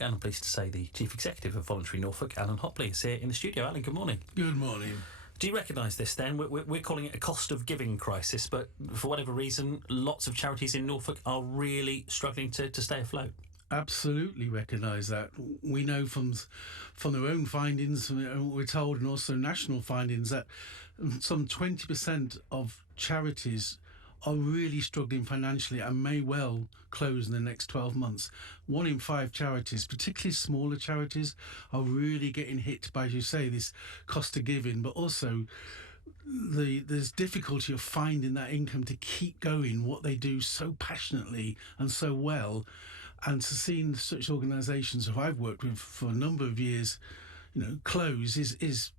And I'm pleased to say the Chief Executive of Voluntary Norfolk, Alan Hopley, is here in the studio. Alan, good morning. Good morning. Do you recognise this then? We're calling it a cost of giving crisis, but for whatever reason, lots of charities in Norfolk are really struggling to stay afloat. Absolutely recognise that. We know from their own findings, we're told, and also national findings, that some 20% of charities are really struggling financially and may well close in the next 12 months. 1 in 5 charities, particularly smaller charities, are really getting hit by, as you say, this cost of giving, but also there's difficulty of finding that income to keep going what they do so passionately and so well. And to see such organisations who I've worked with for a number of years, close is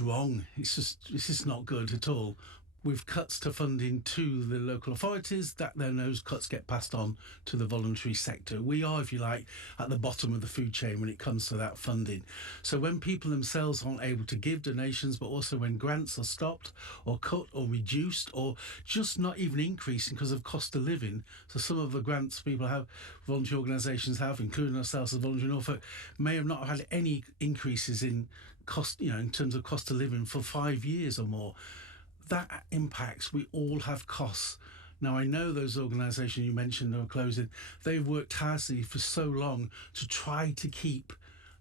wrong. It's just not good at all. With cuts to funding to the local authorities, then those cuts get passed on to the voluntary sector. We are, if you like, at the bottom of the food chain when it comes to that funding. So when people themselves aren't able to give donations, but also when grants are stopped or cut or reduced or just not even increasing because of cost of living. So some of the grants people have, voluntary organisations have, including ourselves as Voluntary Norfolk, may have not had any increases in cost, in terms of cost of living for 5 years or more. That impacts. We all have costs. Now, I know those organisations you mentioned are closing. They've worked tirelessly for so long to try to keep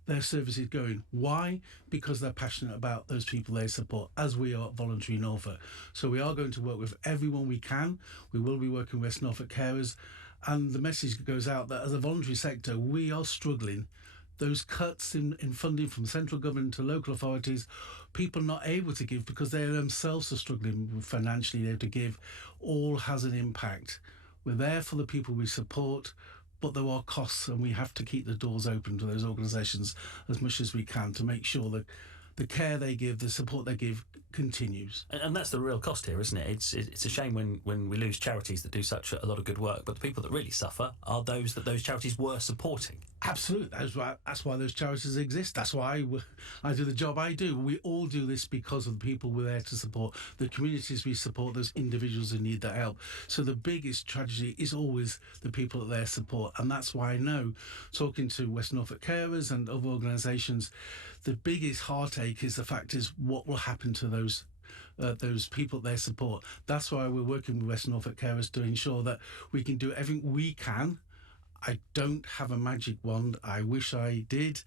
their services going. Why? Because they're passionate about those people they support, as we are at Voluntary Norfolk. So we are going to work with everyone we can. We will be working with West Norfolk carers. And the message goes out that as a voluntary sector, we are struggling. Those cuts in funding from central government to local authorities, people not able to give because they themselves are struggling financially able to give, all has an impact. We're there for the people we support, but there are costs, and we have to keep the doors open to those organisations as much as we can to make sure that the care they give, the support they give, continues. And that's the real cost here, isn't it? It's a shame when we lose charities that do such a lot of good work, but the people that really suffer are those that those charities were supporting. Absolutely. That's why those charities exist. That's why I do the job I do. We all do this because of the people we're there to support, the communities we support, those individuals who need that help. So the biggest tragedy is always the people that they support. And that's why I know, talking to West Norfolk carers and other organisations, the biggest heartache is the fact is what will happen to those people they support. That's why we're working with West Norfolk carers to ensure that we can do everything we can. I don't have a magic wand. I wish I did,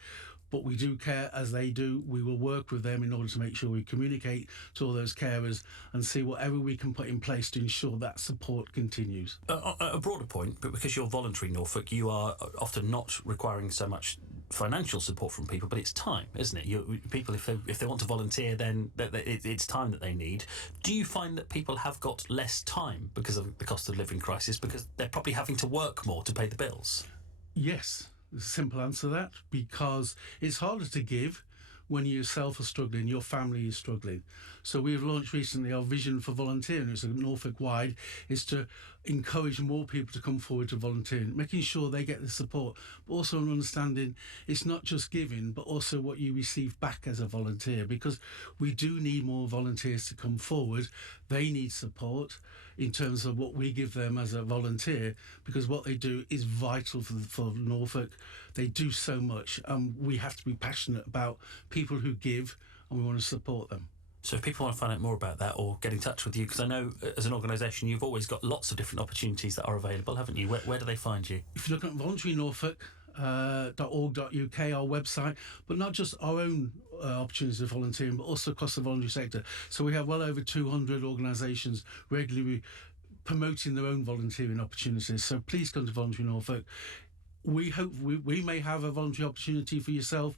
but we do care as they do. We will work with them in order to make sure we communicate to all those carers and see whatever we can put in place to ensure that support continues. A broader point, but because you're Voluntary Norfolk, you are often not requiring so much financial support from people, but it's time, isn't it? People, if they want to volunteer, then it's time that they need. Do you find that people have got less time because of the cost of living crisis, because they're probably having to work more to pay the bills? Yes. There's a simple answer to that, because it's harder to give when you yourself are struggling, your family is struggling. So we've launched recently our vision for volunteering, it's Norfolk-wide, is to encourage more people to come forward to volunteering, making sure they get the support, but also an understanding it's not just giving, but also what you receive back as a volunteer, because we do need more volunteers to come forward. They need support in terms of what we give them as a volunteer, because what they do is vital for Norfolk. They do so much, and we have to be passionate about people who give, and we want to support them. So if people want to find out more about that or get in touch with you, because I know as an organisation you've always got lots of different opportunities that are available, haven't you? Where do they find you? If you look at voluntarynorfolk.org.uk, our website, but not just our own opportunities of volunteering, but also across the voluntary sector. So we have well over 200 organisations regularly promoting their own volunteering opportunities. So please come to Voluntary Norfolk. We hope we may have a voluntary opportunity for yourself,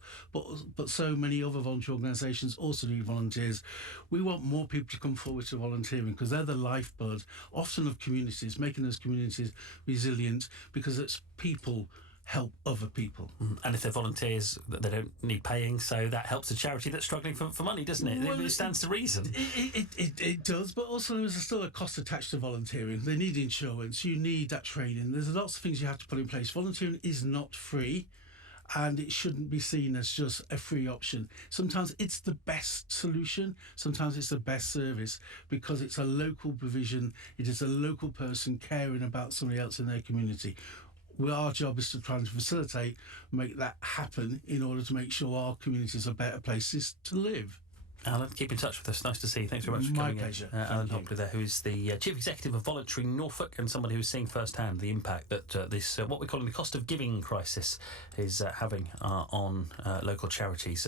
but so many other voluntary organisations also need volunteers. We want more people to come forward to volunteering because they're the lifeblood, often of communities, making those communities resilient, because it's people help other people. And if they're volunteers, they don't need paying, so that helps a charity that's struggling for money, doesn't it? Well, it stands to reason. It does, but also there's still a cost attached to volunteering. They need insurance, you need that training. There's lots of things you have to put in place. Volunteering is not free, and it shouldn't be seen as just a free option. Sometimes it's the best solution, sometimes it's the best service, because it's a local provision, it is a local person caring about somebody else in their community. our job is to try and facilitate, make that happen in order to make sure our communities are better places to live. Alan, keep in touch with us. Nice to see you. Thanks very much for My coming pleasure. in. Alan Hopley there, who is the Chief Executive of Voluntary Norfolk, and somebody who's seeing firsthand the impact that this, what we're calling the cost of giving crisis, is having on local charities.